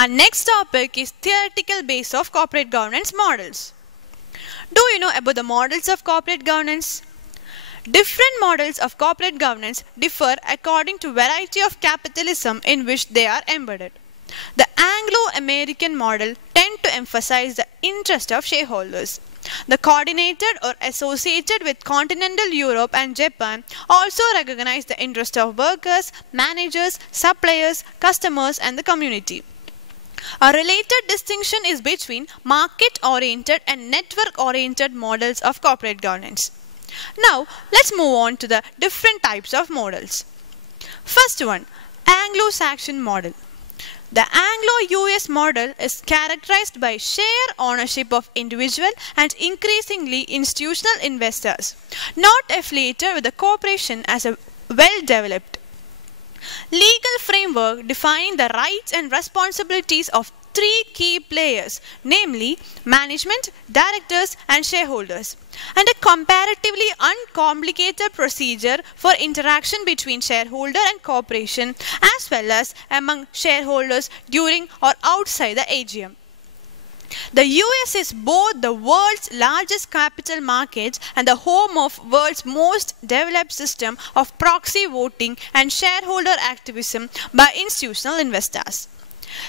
Our next topic is theoretical base of corporate governance models. Do you know about the models of corporate governance? Different models of corporate governance differ according to variety of capitalism in which they are embedded. The Anglo-American model tend to emphasize the interest of shareholders. The coordinated or associated with continental Europe and Japan also recognize the interest of workers, managers, suppliers, customers and the community. A related distinction is between market-oriented and network-oriented models of corporate governance. Now, let's move on to the different types of models. First one, Anglo-Saxon model. The Anglo-US model is characterized by share ownership of individual and increasingly institutional investors, not affiliated with the corporation as a well-developed legal framework defining the rights and responsibilities of three key players, namely management, directors and shareholders, and a comparatively uncomplicated procedure for interaction between shareholder and corporation as well as among shareholders during or outside the AGM. The US is both the world's largest capital market and the home of world's most developed system of proxy voting and shareholder activism by institutional investors.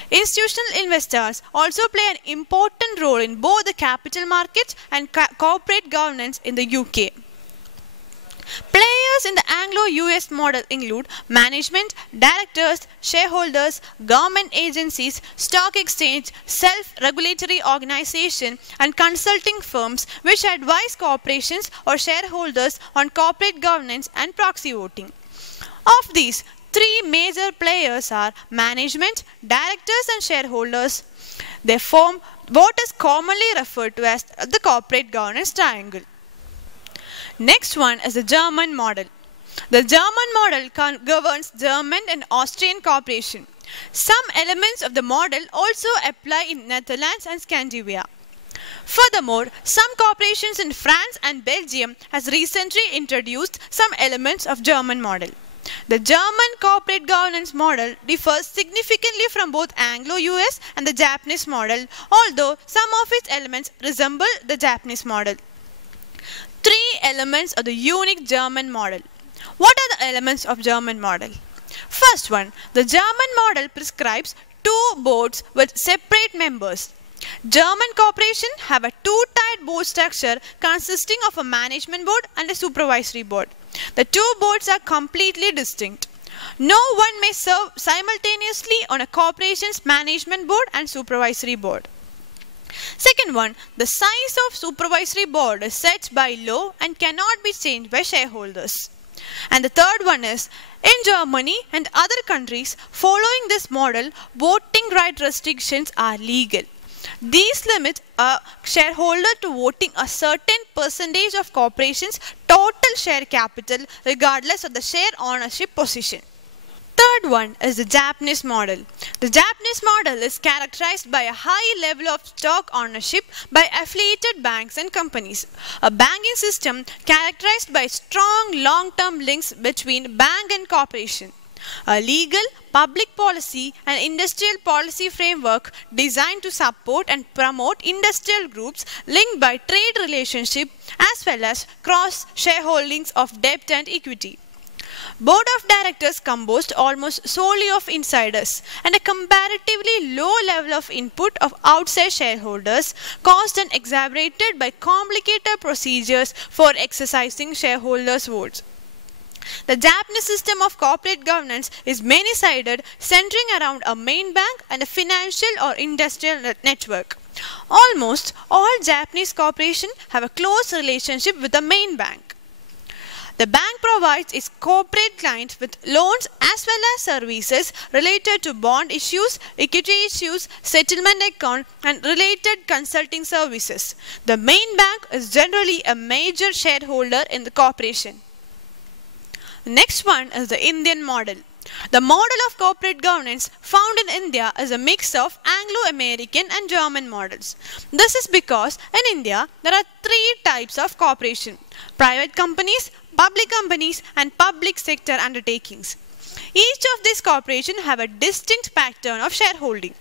Institutional investors also play an important role in both the capital markets and corporate governance in the UK. Players in the Anglo-US model include management, directors, shareholders, government agencies, stock exchange, self-regulatory organization and consulting firms which advise corporations or shareholders on corporate governance and proxy voting. Of these, three major players are management, directors and shareholders. They form what is commonly referred to as the corporate governance triangle. Next one is the German model. The German model governs German and Austrian corporation. Some elements of the model also apply in Netherlands and Scandinavia. Furthermore, some corporations in France and Belgium has recently introduced some elements of German model. The German corporate governance model differs significantly from both Anglo-US and the Japanese model, although some of its elements resemble the Japanese model. Three elements of the unique German model. What are the elements of German model? First one, the German model prescribes two boards with separate members. German corporations have a two-tiered board structure consisting of a management board and a supervisory board. The two boards are completely distinct. No one may serve simultaneously on a corporation's management board and supervisory board. Second one, the size of supervisory board is set by law and cannot be changed by shareholders. And the third one is, in Germany and other countries following this model, voting right restrictions are legal. These limit a shareholder to voting a certain percentage of corporation's total share capital regardless of the share ownership position. Third one is the Japanese model. The Japanese model is characterized by a high level of stock ownership by affiliated banks and companies. A banking system characterized by strong long-term links between bank and corporation. A legal, public policy and industrial policy framework designed to support and promote industrial groups linked by trade relationship as well as cross-shareholdings of debt and equity. Board of directors composed almost solely of insiders and a comparatively low level of input of outside shareholders caused and exacerbated by complicated procedures for exercising shareholders' votes. The Japanese system of corporate governance is many-sided, centering around a main bank and a financial or industrial network. Almost all Japanese corporations have a close relationship with the main bank. The bank provides its corporate clients with loans as well as services related to bond issues, equity issues, settlement account and related consulting services. The main bank is generally a major shareholder in the corporation. Next one is the Indian model. The model of corporate governance found in India is a mix of Anglo-American and German models. This is because in India there are three types of corporation: private companies, public companies and public sector undertakings. Each of these corporations have a distinct pattern of shareholding.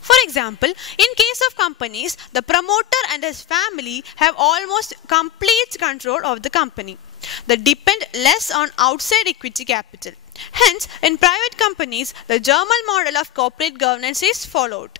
For example, in case of companies, the promoter and his family have almost complete control of the company. They depend less on outside equity capital. Hence, in private companies, the German model of corporate governance is followed.